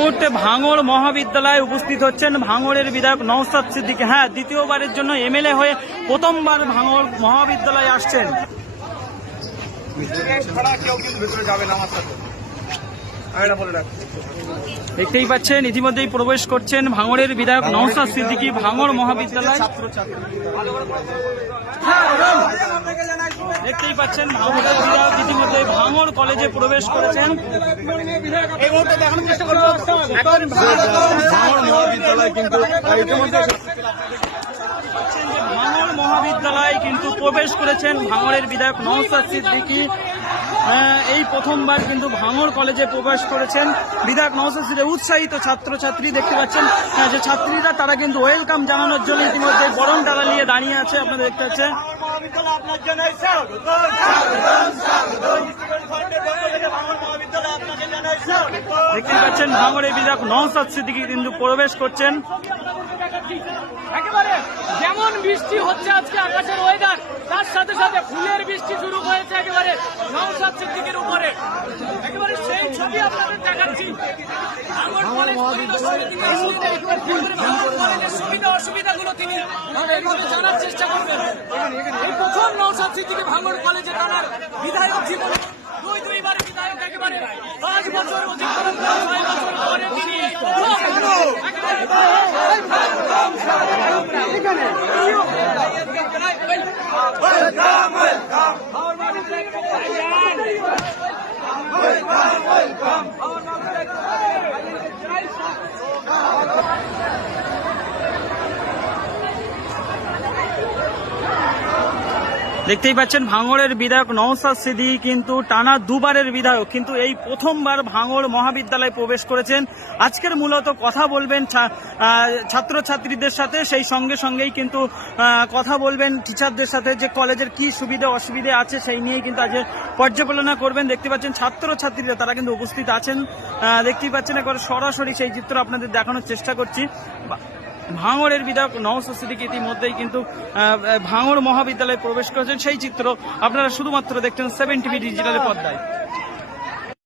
মুহূর্তে ভাঙড় মহাবিদ্যালয়ে উপস্থিত হচ্ছেন ভাঙড়ের বিধায়ক নওশাদ সিদ্দিকী। হ্যাঁ, দ্বিতীয়বারের জন্য এমএলএ হয়ে প্রথমবার ভাঙড় মহাবিদ্যালয়ে আসছেন। দেখতেই পাচ্ছেন ইতিমধ্যেই প্রবেশ করছেন ভাঙড়ের বিধায়ক নওশাদ সিদ্দিকী ভাঙড় মহাবিদ্যালয়। দেখতেই পাচ্ছেন ভাঙড়ের বিধায়ক ইতিমধ্যে ভাঙড় কলেজে প্রবেশ করেছেন। ভাঙড় মহাবিদ্যালয় কিন্তু প্রবেশ করেছেন ভাঙড়ের বিধায়ক নওশাদ সিদ্দিকী। এই প্রথমবার কিন্তু ভাঙড় কলেজে প্রবেশ করেছেন বিধায়ক নওশাদ সিদ্দিকী। উৎসাহিত ছাত্রছাত্রী দেখতে পাচ্ছেন যে ছাত্রীরা তারা কিন্তু ওয়েলকাম জানানোর জন্য ইতিমধ্যে বরণ ডালা নিয়ে দাঁড়িয়ে আছে। আপনারা দেখতে পাচ্ছেন দেখতে পাচ্ছেন ভাঙড়ের বিধায়ক নওশাদ সিদ্দিকী কিন্তু প্রবেশ করছেন। একেবারে যেমন বৃষ্টি হচ্ছে আজকে আকাশের ওয়েদার, তার সাথে সাথে ফুলের বৃষ্টি শুরু হয়েছে একেবারে নওশাদ সিদ্দিকীর উপরে। একেবারে সেই ছবি আপনাদের দেখাচ্ছি। সুবিধা অসুবিধাগুলো তিনি এইভাবে জানার চেষ্টা করবেন। এই প্রথম নওশাদ সিদ্দিকী ভাঙড় কলেজে তার বিধায়ক জীবনে দুইবারে বিধায়ক, একেবারে 5 বছর অতিক্রম করে 6 বছর পরে তিনি দেখতেই পাচ্ছেন ভাঙড়ের বিধায়ক নওশাদ সিদ্দিকী কিন্তু টানা দুবারের বিধায়ক, কিন্তু এই প্রথমবার ভাঙড় মহাবিদ্যালয়ে প্রবেশ করেছেন। আজকের মূলত কথা বলবেন ছাত্রছাত্রীদের সাথে, সেই সঙ্গেই কিন্তু কথা বলবেন টিচারদের সাথে যে কলেজের কি সুবিধা অসুবিধা আছে সেই নিয়েই কিন্তু আজ পর্যালোচনা করবেন। দেখতে পাচ্ছেন ছাত্রছাত্রীরা তারা কিন্তু উপস্থিত আছেন। দেখতেই পাচ্ছেন একবার সরাসরি সেই চিত্র আপনাদের দেখানোর চেষ্টা করছি। ভাঙড়ের বিধায়ক নওশাদ সিদ্দিকী ইতিমধ্যেই কিন্তু ভাঙড় মহাবিদ্যালয়ে প্রবেশ করেছেন, সেই চিত্র আপনারা শুধুমাত্র দেখছেন 7 টিভি ডিজিটালের পর্দায়।